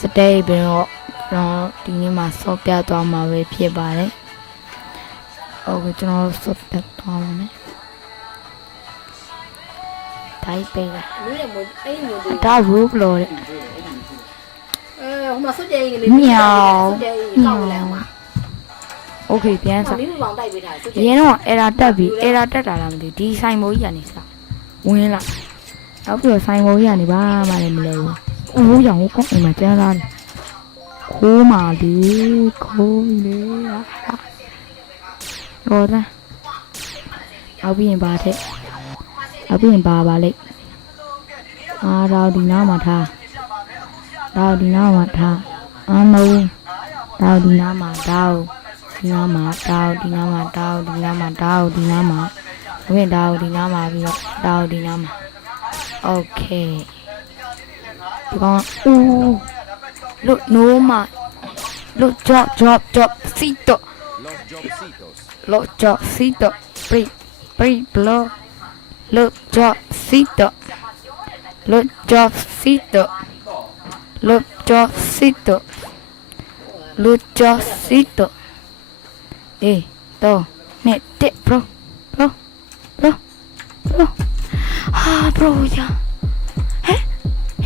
စတေးပြီးတော့တော့ဒီနေ့မှာဆော့ပြသွားမှာပဲဖြစ်ပါတယ်ဟုတ်ကဲ့ကျွန်တော်ဆော့ပြသွားပါမယ်တိုင်းပေးတာ လူရဲ့မို့အဲ့ဒီမျိုးတွေ ဒါ roof လို့တဲ့ အဲဟိုမှာစွတ်ကြိမ်ကလေး မြောင် စွတ်ကြိမ်ကောက်လဲဟိုမှာ โอเคပြန် ဆော စား င်းလေးပေါင်တိုက်ပေးထားစွတ် အ ကြိမ် ရင်တော့ error တက်ပြီး error တက်တာလားမသိဘူးဒီဆိုင်မိုးကြီးကနေစဝင်လာနောက်ပြီးတော့ဆိုင်မိုးကြီးကနေဘာမှလည်းမလဲဘူး အိုးရောင်ကောင်းအိမ်မှာကျန်းလာတယ်ခိုးမာလေခိုးလေဟာရောသားနောက်ပြီးရင်ဘာထက်နောက်ပြီးရင်ဘာပါလိမ့်အာတော့ဒီနားမှာထားတော့ဒီနားမှာထားအာမဟုတ်တော့ဒီနားမှာတော့ ဒီနားမှာတောက်ဒီနားမှာတောက်ဒီနားမှာတောက်ဒီနားမှာဝင်တောက်ဒီနားမှာပြီးတော့တောက်ဒီနားမှာโอเค ဒီကောင်ဦးလို့နိုးမှာလို့ job job job စီတော့ Los Jobcitos. လို့ job စီတော့ pre pre blow လို့ job စီတော့လို့ job စီတော့လို့ job စီတော့လို့ job စီတော့ Eh, dos, net, te, bro, bro, bro, bro. Ah, bro, ya. Eh?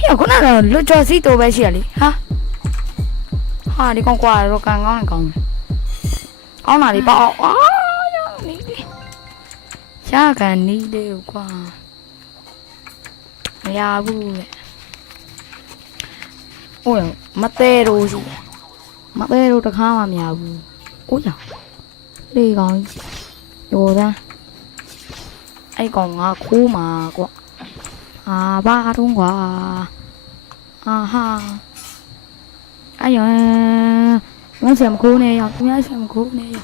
ဟဲ့ခုနကတော့လွတ်ကြော်စီတိုပဲရှိရလေဟာဟာဒီကောင်ကွာတော့ကန်ကောင်းနေကောင်းတယ်ကောင်းတာလေးပေါ့အာရနီးလေးရကန်နီးလေးကိုကွာမရဘူးလေဟိုမသေးတော့ရှိမသေးတော့တခါမှမရဘူးအိုးရလေကောင်ကြီးရောသားအဲ့ကောင်ကခိုးမှာကွာ အာဘာတုံးကွာအာဟာအဲ့ရောမဆမ်ခိုးနေရောသူများဆမ်ခိုးနေရော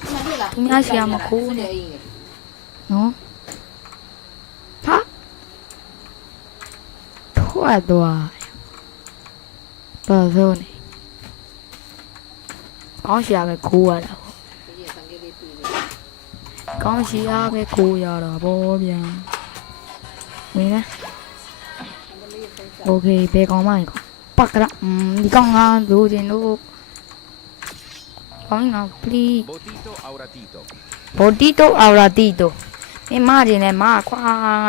သူများဆီကမခိုးနဲ့နော်ဟာထွက်သွားဘာလို့နေကောင်းရှာပဲခိုးရတာပေါ့ကောင်းရှိအားပဲကိုရတာဗောဗျာမင်းလား โอเคဘယ်ကောင်မလဲကောပတ်ကရอืมဒီကောင်ကလိုချင်လို့ကောင်းငါ please Botito auratito. ဘောတီတိုအော်ရာတီတိုအင်းမကျင်လဲမခွာ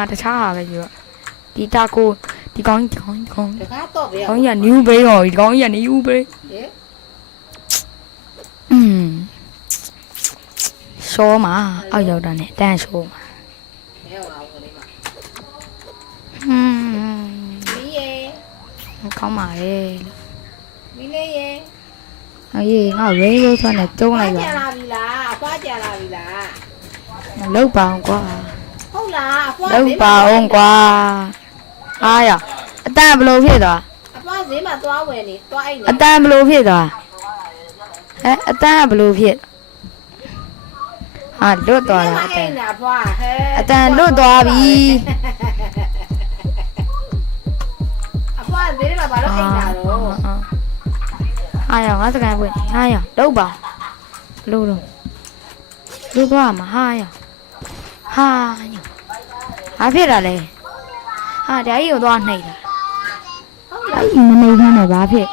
တခြားဟာပဲပြောဒီတာကိုဒီကောင်ကြီးဒီကောင်ကြီးဒီကောင်ကြီး တခါတော့ပဲ ကောင်ကြီးက new bay ဟောဒီကောင်ကြီးက new bay ဟဲ့ อืมရှောမှာအောက်ရောက်တာနဲ့တန်းရှောမှာ ဟဲ့ဟာကိုလေးမှာ อืม မီးရေ ကောင်းပါလေလို့မီးလေးရေအေးငါရေရိုးဆွမ်းနဲ့ကျုံးလိုက်ပါကြလာပြီလားအဖွားကြလာပြီလားလောက်ပါအောင်ကွာဟုတ်လားအဖွားလောက်ပါအောင်ကွာအားရအတန်ဘလို့ဖြစ်သွားအဖွားဈေးမှာသွားဝယ်နေသွားအိတ်နေအတန်ဘလို့ဖြစ်သွားအဲအတန်ကဘလို့ဖြစ်ဟာလွတ်သွားတာအတအိန်တ်နေအဖွားဟဲ့အတန်လွတ်သွားပြီ အဖွားဈေးမှာဘာလို့အိတ်တာတော့အားရငါစကန်ဝင်ဟာရလောက်ပါဘလို့တော့လွတ်သွားမှာဟာရဟာရဟာဖြစ်တာလေဟာဒါကြီးကိုသွားနှိပ်တာဟုတ်လားအဲ့ဒီမနေဘူးနဲ့ဘာဖြစ်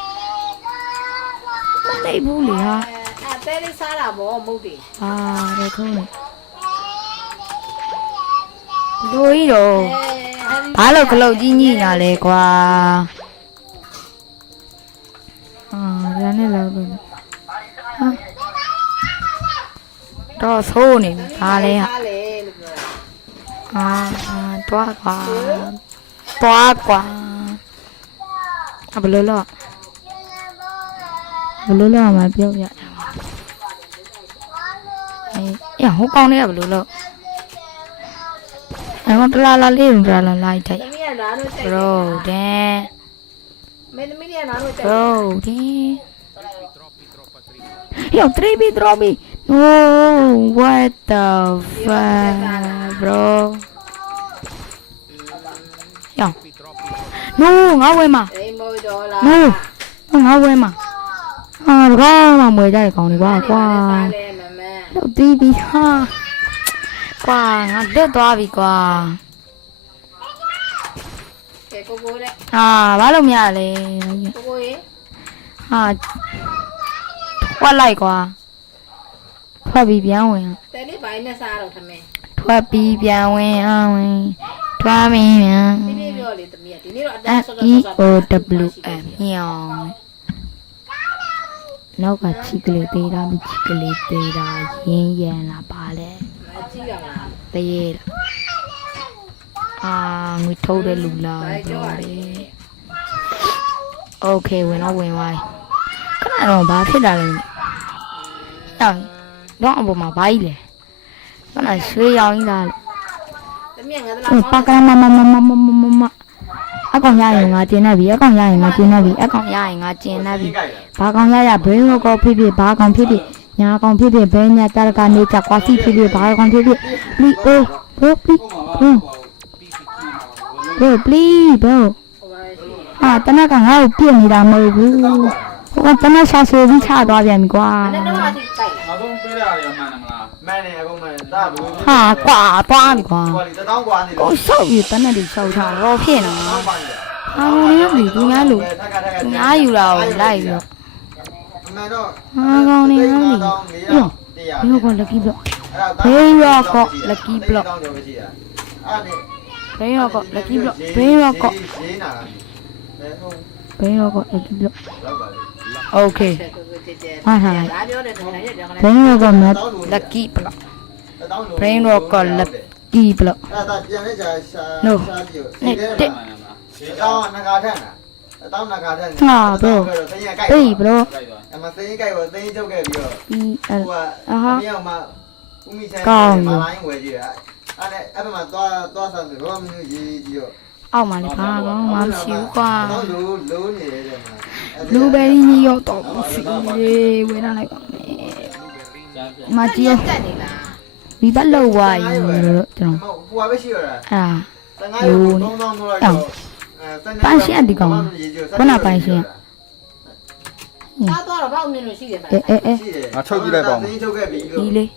မနေဘူးလေဟာအဲအဲတဲလေးစားတာဗောမဟုတ်တယ်ဟာတော့ထုံးနေလူကြီးတော့ဘာလို့ခလုတ်ကြီးညိနေတာလဲကွာ အာရနဲ့လောက်လို့ဟာတော့ဆိုးနေပြီဘာလဲဟာစားလေလို့ပြောတာအာတွားကွာတွားကွာအဘလို့လို့ဘလို့လို့မပြောပြအေးရဟိုကောင်းနေရဘလို့လို့အဲ့တော့တလာလာလေးတလာလာလိုက်တိုက်သမီးကနားလို့တိုက် bro ဒန် မင်းသမီးကနားလို့တိုက် bro ဒန် Troppi, troppa trippa. yo tribi trobi no what the fuck bro yo Troppi, troppi. no ငါဝဲမှာအိမ်မိုးတော်လား no ငါဝဲမှာဟာတော့မှမွေကြတဲ့ကောင်တွေပါကွာစားလေမမတော့တီးပြီးဟာကွာငါလွတ်သွားပြီ ကွာကဲကိုကိုလေဟာဘာလို့မရလဲကိုကိုရေဟာထွက်လိုက်ကွာထွက်ပြီးပြန်ဝင်တဲလေးဘိုင်းနဲ့စားတော့ထမင်းထွက်ပြီးပြန်ဝင်အောင်ဝင်ထွက်ပြီးပြန်ဒီနေ့ပြောလေသမီးကဒီနေ့တော့အတ F န်းဆော့ E ဆော့ O W M မြောင်နောက်ကချီကလေးသေးတာမြချီကလေးသေးတာရင်းရန်လာပါလေမကြည့်ရမလားတရေလား အာငွေထုတ်တဲ့လူလာတော့လေโอเคဝင်တော့ဝင်သွားတယ်ခဏတော့ဘာဖြစ်တာလဲတောင်းတော့အပေါ်မှာဘာကြီးလဲခဏရွှေရောင်ကြီးလားတမီးငါတို့လာပါကမမမမမမမအကောင်ရရင်ငါကျင်နေပြီအကောင်ရရင်ငါကျင်နေပြီအကောင်ရရင်ငါကျင်နေပြီဘာကောင်ရရဘင်းကောဖြစ်ဖြစ်ဘာကောင်ဖြစ်ဖြစ်ညာကောင်ဖြစ်ဖြစ်ဘဲညာတရကနေကြကွာစီဖြစ်ဖြစ်ဘာကောင်ဖြစ်ဖြစ်လီအိုဘိုးပီဟင်း ဘိုပလီဘိုဟိုပါရှိဟာတနက်ကငါ့ကိုပြစ်နေတာမဟုတ်ဘူးဟိုကတနက်ရှာဆိုပြီးချသွားပြန်ပြီကွာမနေ့တော့အထိတိုက်လာနောက်ဆုံးပေးရရတယ်မှန်တယ်မလားမှန်တယ်အကုန်မှန်တယ်ဒါဘူးဟာကွာသွားပြီကွာကွာလီတထောင်းကွာနေတယ်ကိုဆောက်ပြီးတနက်တွေဆောက်ထားတော့ဖြစ်နေထောင်းပါနေတယ်ဟာဘုန်းကြီးကသူများလူထက်ခါထက်ခါသူများယူတာကိုလိုက်ပြီးတော့အမှန်တော့ဟာကောင်းနေကောင်းနေတရားဘယ်ကောလက်ကီဘလော့အဲ့ဒါတောင်းကျော်ပဲရှိတာအဲ့ဒါနေ ဘဲရောကော့လက်ကြီးပြော့ဘဲရောကော့ရှင်းတာလားဘဲဟုတ်ဘဲရောကော့လက်ကြီးပြော့လောက်ပါလေโอเคဟာဟာဘဲရောကော့လက်ကြီးပြော့ brain rock ကလက်ကြီးပြော့အဲ့ဒါပြန်လဲကြာရှာရှာကြည့်နေတက်ရှင်းတော့ငါထက်လားအတောင်းနာခါတဲ့ဟာဘရောသိဘရောအမသိရင်ကြိုက်တော့သိရင်ချုပ်ခဲ့ပြီးတော့ဟိုကအဟာမြောက်မှာဦးမိဆိုင်ကမလိုင်းဝယ်ကြည့်တာ အဲ့ဒါအဲ့မှာသွားသွားဆောင်တယ်ဘာမှမလုပ်ရေးကြည့်တော့အောက်မှာလည်းဘာကောင်းမှမရှိဘူးကွာတော့လိုလိုနေတယ်တဲ့မှာဘလူးဘယ်ရီကြီးရောက်တော့ဘူးစီဝေးထားလိုက်ပါမယ်ကျန်ပြန်မကြည့်တက်နေလားဒီဘက်လောက်ဝါယူလို့ကျွန်တော်ဟိုဟိုပဲရှိရတာအာတန်ငါးရုံသုံးသောင်းတော့တော့ကားတော့တော့ဘောက်မြင်လို့ရှိတယ်ဗျာအဲအဲအဲသိချုပ်ခဲ့ပြီးဒီလေး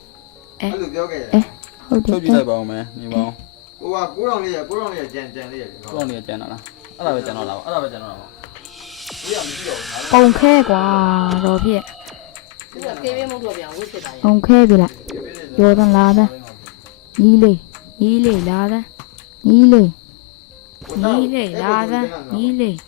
အဲ့လိုပြောခဲ့တယ် ဟုတ်တယ်ထုတ်ကြည့်လိုက်ပါဦးမယ်နေပါဦးဟိုက9000လေးရ9000လေးရကြံကြံလေးရကောင်းနေကျန်တာလားအဲ့ဒါပဲကျန်တော့လားအဲ့ဒါပဲကျန်တော့လားဒီကမရှိတော့ဘူးပုံခဲကွာတော့ဖြစ်သူကကေးပေးမှုတော့ပြန်ဝှစ်စစ်တာရပုံခဲပြီလားရောတော့လာတဲ့ညီလေးညီလေးလာတဲ့ညီလေးညီလေးလာတဲ့ညီလေးဘောအားကို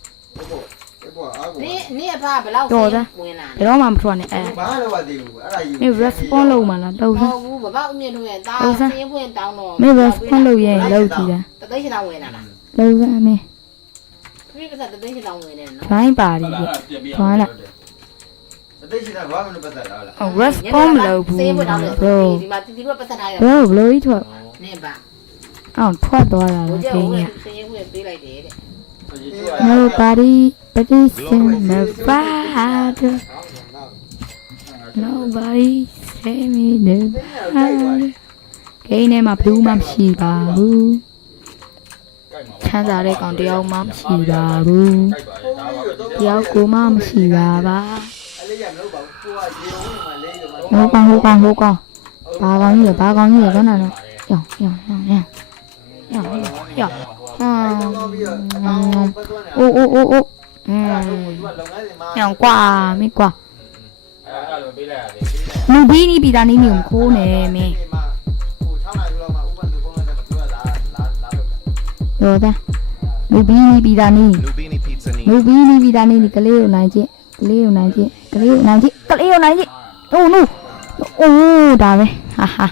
နင်းနင်းအဖဘယ်လောက်ဝင်လာဘယ်တော့မှမထွက်နဲ့အဲဘာလို့ပါသေးဘူးအဲ့ဒါယူမင်း response လုပ်မှလားလုပ်ဟုစမ်းတ်ဘူးဘဘောက်အမြင့်ထွင်တာစင်းပွင့်တောင်းတော့မင်း response လုပ်ရင်လုပ်ကြည့်တာတသိန်းချင်တောင်းဝင်လာလားလုပ်စမ်းမင်းပြိပစတသိန်းချင်တောင်းဝင်နေနော် drive ပါရီပြပြန်ပြီးကျွမ်းလားအသိရှိတာဘာမှမပတ်သက်လားလားဟုတ် response မလုပ်ဘူးစင်းပွင့်တောင်းတယ် bro ဒီမှာတီတီဘပတ်သက်ထားရ bro ဘလို့ကြီးထွက်နင်းပါအောင်ထွက်သွားတာဘိုးလားကျဒိဟိုန်းကကစင်းပွင့်ပေးလိုက်တယ်တဲ့ Nobody but is in my father. Nobody say me the father. ဂိမ်းထဲမှာဘလူးမှမရှိပါဘူးချမ်းသာတဲ့ကောင်တယောက်မှမရှိပါဘူးတယောက်ကိုမှမရှိပါပါအဲ့လေးရမလို့ပါဘူးကိုကရေုံမှာလေးရောမှာဟိုကောင်ဟိုကောင်ဟိုကောင်ဘာကောင်ကြီးလဲဘာကောင်ကြီးလဲခဏတော့ယောင်ယောင်ယောင်ယောင်ယောင်ယောင် 嗯，哦哦哦哦，嗯，两挂没挂。လူဘီနီပီတာနီနီကိုခိုးနေမင်းရောသားလူဘီနီပီတာနီလူဘီနီပီတာနီကလေးကိုနိုင်ချင်းကလေးကိုနိုင်ချင်းကလေးကိုနိုင်ချင်းကလေးကိုနိုင်ချင်း oh no oh ဒါပဲဟာဟာ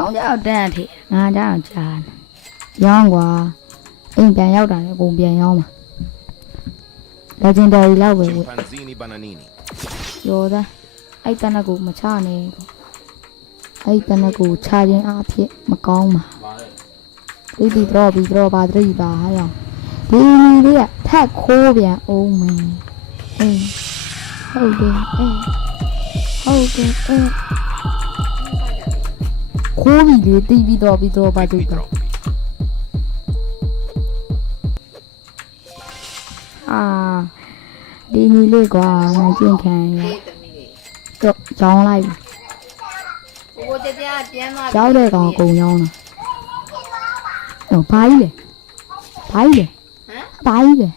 ကောင်ကြောက်တန်းအထိငါကြောက်ကြာနေရောင်းကွာအိမ်ပြန်ရောက်တာလေအကုန်ပြန်ရောင်းမှာ legendary လောက်ပဲဝယ် Chimpanzini Bananini. ရောသားအဲ့တနက်ကိုမချနဲ့ကွာအဲ့တနက်ကိုချခြင်းအဖြစ်မကောင်းပါပါလေဒီဒီတော့ပြီးတော့ပါတရိပါဟာရောင်ဒီလေးကထက်ခိုးပြန်အောင်မင်းအေးဟုတ်တယ်အေးဟုတ်တယ်အေး ခိုးပြီးလေတီးပြီးတော့ပြီးတော့ပါတရိ Qui ပါ troppi. အာဒီနီလေးကွာငါကျင့်ခံရအေးတမီးလေးတော့ကြောင်းလိုက်ပြီဘိုးကျကျပြန်သွားကြောက်တဲ့ကောင်အကုန်ကြောင်းလာဟိုဘာကြီးလဲဘာကြီးလဲဟမ်ဘာကြီးလဲ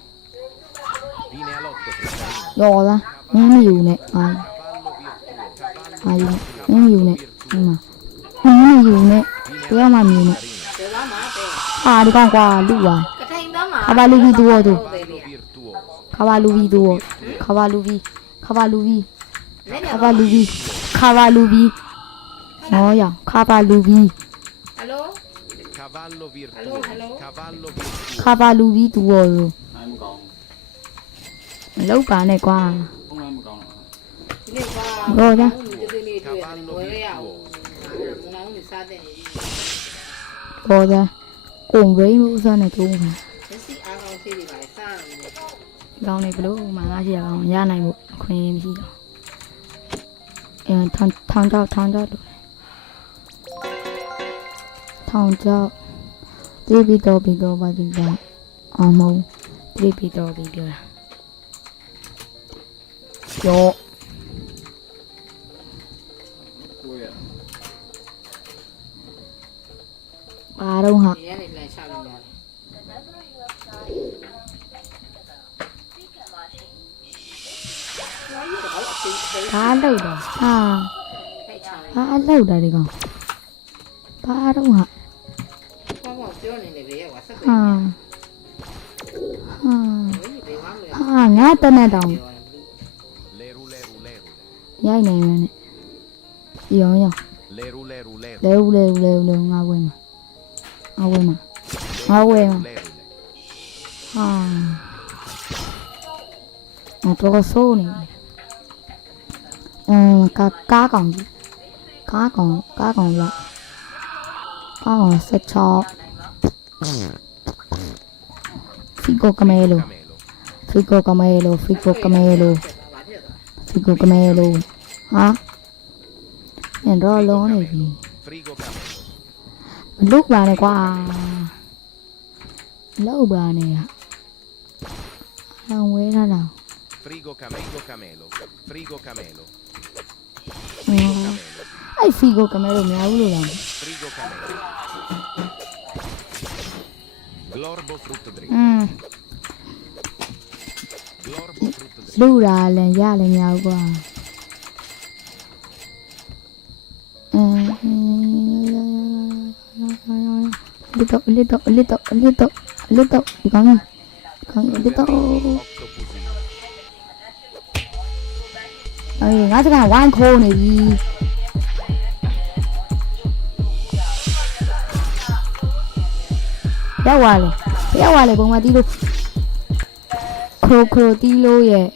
ရော်လားမင်းမယူနဲ့အာ Cavallo virtuoso. အာယူမင်းမယူနဲ့ဒီမှာ မင်းမယူနဲ့တရားမှမယူနဲ့ဒေသွားမှာတဲ့အာဒီကောင်ကွာလူပါကထိန်သွားမှာခါပါလူပြီးသူ့တို့ Cavallo virtuoso. ခါပါလူပြီးသူ့ခါပါလူပြီးခါပါလူပြီးနည်းနခါည်းပါလူပြီးခါပါလူပြီးဟောရခါပါလူပြီးဟယ်လို Cavallo virtuoso. Allora, allora. Cavallo virtuoso. ခါပါလူပြီးသူ့ရောလို့နိုင်မကောင်းမလောက်ပါနဲ့ကွာဘူးဘုံနိုင်မကောင်းတော့ဒီနေ့ကဟုတ်လားဒီ စားတဲ့နေပြီဟောသားကုန်ဘိန်းလို့စားနေတော့မှာလက်စီအားကောင်းသေးတယ်ပါစားရတယ်ဒီကောင်လေးဘလို့မှငါရှိရကောင်ရနိုင်ဖို့အခွင့်အရေးမရှိတော့အဲထောင်ထောင်တော့ထောင်တော့လို့ထောင်တော့တိပိတော့ပြီးတော့ပါဒီကောင်အမုံတိပိတော့ပြီးပြောတာကျော်ကိုရ ပါတော့ဟာဒီကနေပြန်ချလို့ရတယ်ဘာလောက်တော့ဟာအဲ့ချောင်းဘာလောက်တာဒီကောင်ဘာတော့ဟာကောင်းကောင်းပြောနေတယ်ဘေးကဆက်သွယ်ဟာနေဟာတယ်ဘေးမှာမလဲဟာငါတနက်တောင် Leru leru leru. ရိုက်နေမယ်နဲ့ရောင်းရောင်း Leru leru leru. လဲဦးလဲဦးလဲဦးလဲငါဝဲမှာ ငါဝဲမှာငါဝဲမှာ Leru. ဟာငါတော့ဆိုးနေတယ်အမ်ကာကားကောင်ကြီးကားကောင်ကားကောင်လောက်ကားကောင်ဆက်ချောက်ဖီကိုကမဲလို Camelo. ဖီကိုကမဲလိုဖီကိုကမဲလိုဘာဖြစ်သွားဖီကိုကမဲလိုဟာညတော့လုံး နေပြီ Frigo camelo. မလုတ်ပါနဲ့ကွာမလုတ်ပါနဲ့ဟာလောင်ဝဲထားတာ Frigo camelo camelo. Frigo camelo. ဟင်း Camelo. အဲ့ဖီကိုကမဲလို့မရဘူးလို့လား Frigo camelo. Glorbo frutto dritto. อืม Glorbo frutto dritto. လူတာလည်းရလည်းမရဘူးကွာအင်း လစ်တော့လစ်တော့လစ်တော့လစ်တော့လစ်တော့ဒီကောင်ကြီးဒီကောင်ကြီးလစ်တော့ Ottopusino. အေးငါစကဝိုင်းခိုးနေပြီရောက်သွားလေရောက်သွားလေပုံမှန်တီးလို့ခရိုခရိုတီးလို့ရဲ့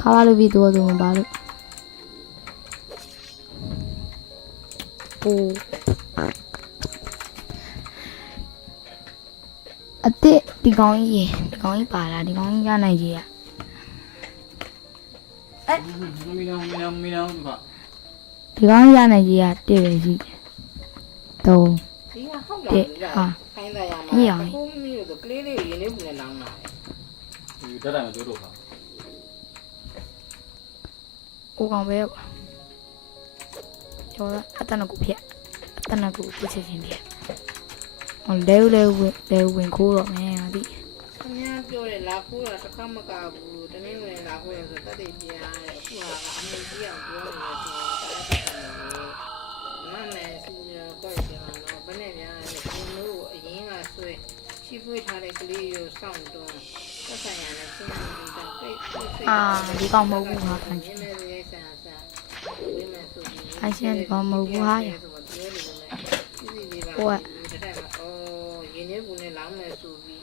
ခါရလို့ပြီးတော့ဆိုမပါလို့ပို ကောင်ကြီးရေဒီကောင်ကြီးပါလားဒီကောင်ကြီးရနိုင်ကြီးอ่ะ မီနောမီနောမီနောက ဒီကောင်ကြီးရနိုင်ကြီးอ่ะတစ်ပဲရှိတယ်တော့ ဒီကဟုတ် တဲ့ လား ဟာ ခိုင်းတာရမှာ အေးအောင် ကိုမီးတို့ကလေးလေးရင်းနေဘူးနဲ့လောင်းတာ ဒီတက်တယ်မကျိုးတော့ခါ ကိုကောင်ပဲကွာကျော်ရအတနကူဖြစ်အတနကူဖြစ်ချင်ချင်းဖြစ်ဟော လဲလဲဝင်လဲဝင်ခိုးတော့မင်းငါသိခင်ဗျားပြောတယ်လာခိုးတာတစ်ခါမကဘူးတနေ့ဝင်လာခိုးရင်ဆိုတတ်တယ်ပြရတယ်အခုကအမေကြီးအောင်ပြောနေတယ်ဆိုတော့တတ်တယ်မမဲစီရောကိုယ်ပြောတော့ဘယ်နဲ့များလဲဒီလိုအရင်ကဆွဲရှိဖွေးထားတဲ့ကလေးကိုစောင့်တော့သက်ဆိုင်ရတဲ့ချင်းကြီးတော့ပိတ်ပိတ်ပိတ်အာဒီကောင်မဟုတ်ဘူးငါခံချရင်င်းနေရေးဆန်ဆန်ဝိမဲ့ဆိုပြီးခိုင်းရှင်းဒီကောင်မဟုတ်ဘူးဟာရဟိုကအော် ရင်းနေဘူးနဲ့လောင်းမယ်ဆိုပြီး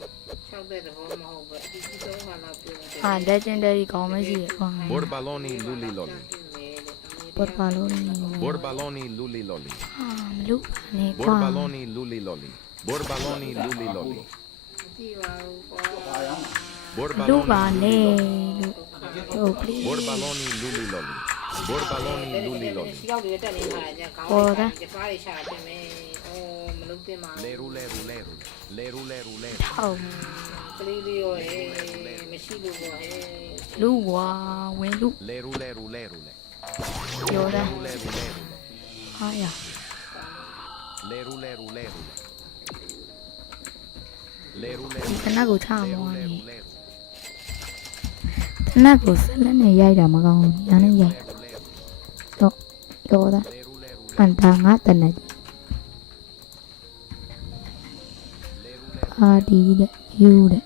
၆တဲ့သဘောမဟုတ်ဘူးအဒီကြီးဆုံးခါလာပြောတယ်အာ legendary ကောင်မရှိရကွာ Borbaloni lulli lolli. ပေါ်ပါလို့နေ Borbaloni lulli lolli. အာမလို့ပါနဲ့ကွာ Borbaloni lulli lolli. Borbaloni lulli lolli. ဒီပါဘူးကွာလို့ပါ Borbaloni နဲ့ lulli လို့ဟုတ်ပြီ Borbaloni lulli lolli. Borbaloni lulli lolli. စီတော့တွေတက်နေမှာကြခေါင်းကြပါးရရှာပြင်မယ် အော်မလုပ်တင်ပါ Leru leru leru. Leru leru leru. ဟုတ်ကလေးလေးရောမရှိလို့ပေါ့ဟဲ့လူကွာဝင်လူ Leru leru leru. le. ပြောတယ် Leru leru leru. le. ဟာရ Leru leru leru. le. Leru leru. ဒီကနကိုချမော Leru နေ leru leru. တနက်ကိုဆက်လက်နဲ့ရိုက်တာမကောင်းဘူးညာနဲ့ရိုက်တော့တော့ဒါအန်တာငါတနက်အာ RD တဲ့ view တဲ့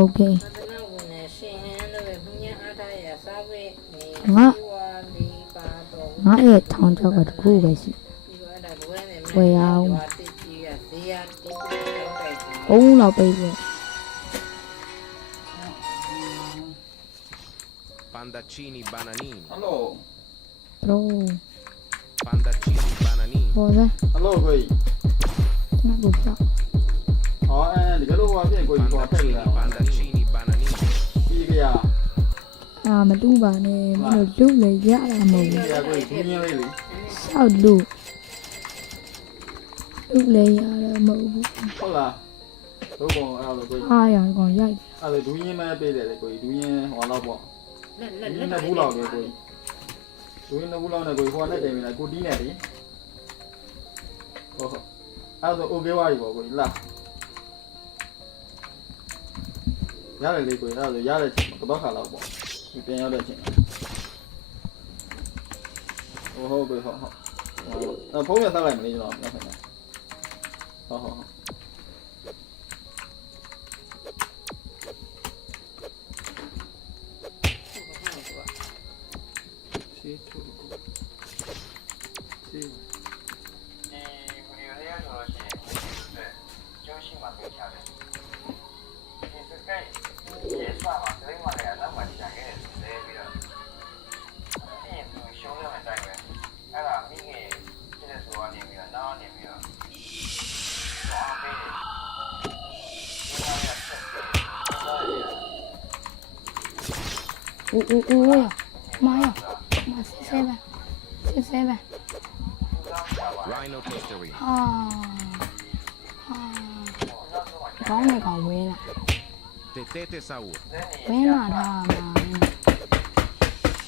Okay ငါငါရဲ့ထောင်ချက်ကတခုပဲရှိဝယ်ရအောင်ဘုံလောက်ပေးပြန် Pandacini bananini. Hello. Bro. ပေါ်စမ်းဟယ်လိုကိုကြီးတနက်ကိုဖြောက်ဟောအဲဒီကလိုဟိုအဖြစ်ကိုကြီးဟိုဖက်လာ Pandaccini bananini. ပြီးကြရအာမတူပါနဲ့မလို့လူလေရတာမဟုတ်ပြီးဘူးကြကိုကြီးညင်းလေးလေရှောက်လူလူလေရတာမဟုတ်ဘူးဟုတ်လားတို့ကောင်အဲ့လိုကိုကြီးအားရကောင်ရိုက်အဲ့ဒါဒူးရင်မဲပေးတယ်လေကိုကြီးဒူးရင်ဟောတော့ပေါ့လက်ဒူးလက်ရင်လက်နှစ်ဘူးလောက်လေကိုကြီးဒူးရင်နှစ်ဘူးလောက်နဲ့ကိုကြီးဟိုကတက်တယ်မလားကိုတီးနေတယ် ဟုတ်ဟုတ်အဲ့တော့ okay ဝါပြီပေါ့ကိုလာရတယ်လေကိုအဲ့တော့ရတဲ့ချိန်ကတော့ခါလောက်ပေါ့ဒီပြန်ရတဲ့ချိန်ဟုတ်ဟုတ်ကိုဟုတ်ဟုတ်အဖုန်းရဆက်လိုက်မလေးကျွန်တော်ဟုတ်ဟုတ်ဟုတ် Tetete saur. ဝင်းလာထားမှာ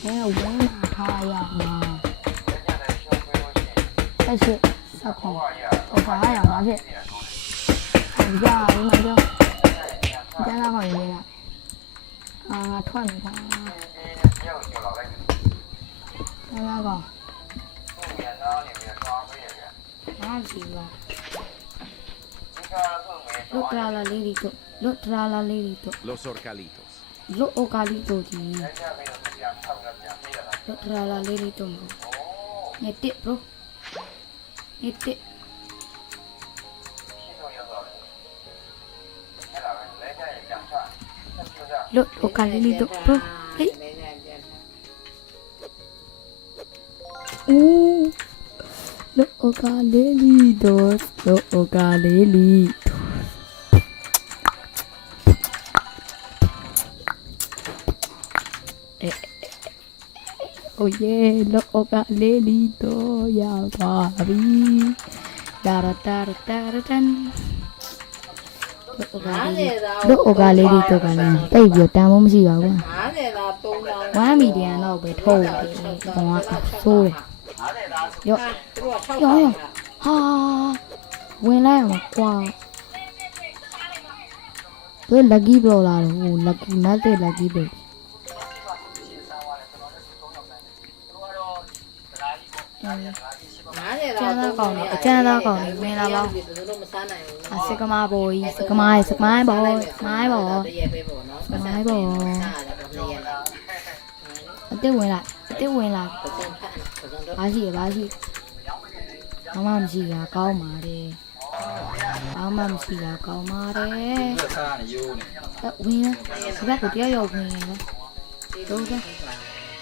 ဝင်းဝင်းလာထားရမှာအဲ့ရှိစကောတော့ပါရမှာဖြစ်အရာဒီမှာကြောကျန်လာကောင်ရေးလာအာငါထွက်နေပါကျန်လာကောင်ငါကြည့်ပါလွတ်တရာလာလေးတွေတို့ လွတ်တရာလာလေးတွေတို့ Los orcalitos. လွတ်အိုကာလီတို့ကြီးလွတ်တရာလာလေးတွေတို့မနေတစ် bro နေတစ်လွတ်အိုကာလီတို့ bro ဟေးဦးလွတ်အိုကာ ကိုရဲ့လောကလေးလီတော့ရောက်သွားပြီဒါရတာရတာရတန်လောကလေးလီတော့ကလည်းတိတ်ပြီးတန်မိုးမရှိပါဘူးဝမ်းမီဒီယံတော့ပဲထုတ်ပြီးဘုံကဆိုးတယ်ရော့ရော့ဟာဝင်လိုက်အောင်ကွာသူ lucky block လာတော့ဟို lucky မတ်တဲ့ lucky block ကျန်းသားကောင်နဲ့အကျန်းသားကောင်နဲ့မင်းလာပါအစကမဘောကြီးစကမရဲ့စကမရဲ့ဘောစကမရဲ့ဘောစကမရဲ့ဘောအစ်စ်ဝင်လာအစ်စ်ဝင်လာဘာရှိရဘာရှိဘာမှမရှိတာကောင်းပါတယ်ဘာမှမရှိတာကောင်းပါတယ်ဝင်လာဒီဘက်ကိုတရားရောက်ဝင်လာတော့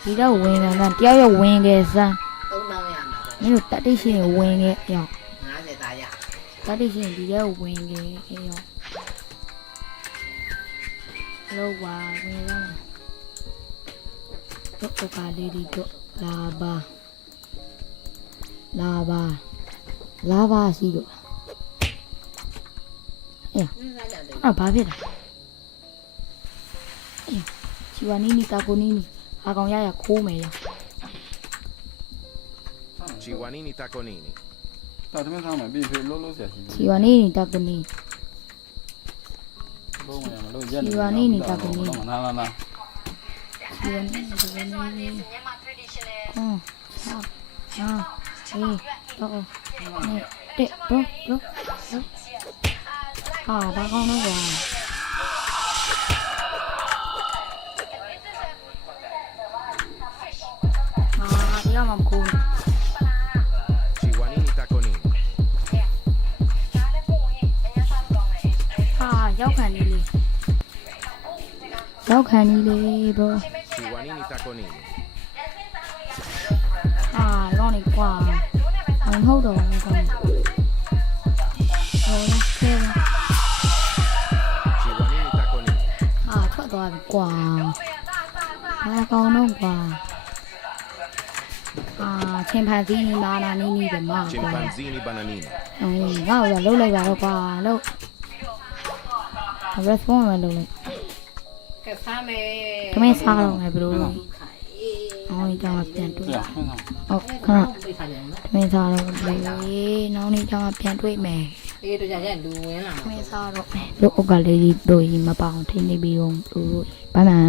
ဒီတော့ဝင်လာတယောက်ရောက်ဝင်ခဲ့စမ်း မှာမင်းတို့တတိရှိရင်ဝင်ခဲ့ရောက်50သားရတတိရှိရင်ဒီထဲကိုဝင်ခဲ့ရောက်လောပါဝင်လာတော့တော့ကလေးဒီတော့လာပါလာပါလာပါရှိတော့နင်းစားကြတယ်အဲ့ဘာဖြစ်လဲအေးချီဝနီနီတာကိုနီနီဟာကောင်ရရခိုးမယ်ရ Ciwanini taconini. ဒါတမန်ဆောင်မယ်ပြီးဖေလို့လို့ဆက်ရှိချီဝနီနီတာကိုနီ လုံးမရမလို့ရက်ဒီပါနေနေတာကလေးနာလာလာဒီကနေဒီကနေဟောဟာဟာအေးတော့နေတက်ဘောဘောဟာဘာကောင်းတော့ကွာဟာဒီကမှမကူ ရောက်ခံနေလေရောက်ခံနေလေဘော Ciguanini Taconini. ဟာလောနေကွာမဟုတ်တော့ဘူးကွာဟောလဲဆဲ Ciguanini Taconini. ဟာထွက်သွားပြီကွာဘာကောင်းတော့ကွာအာချင်ဖန်စီနီမာနာနီနီပဲမကွာ Cimpanzini Bananini. အေးငါ့ကိုတော့လှုပ်လိုက်ပါတော့ကွာလှုပ် response ပဲလှုပ်လိုက်ကဲစားမယ်ခမင်းစားတော့မယ်ဘလို့အောင်းကြောင်ပြန်တွေ့ပြဟုတ်ခဏပြေးထားကြတယ်နော်ခမင်းစားတော့လေနောင်နေကြောင်ပြန်တွေ့မယ်အေးတို့ကြရက်လူဝင်လာခမင်းစားတော့မယ်လို့ဥက္ကလေးတို့ရင်မပေါအောင်ထိနေပြီးတော့တို့ဘိုင်ဘိုင်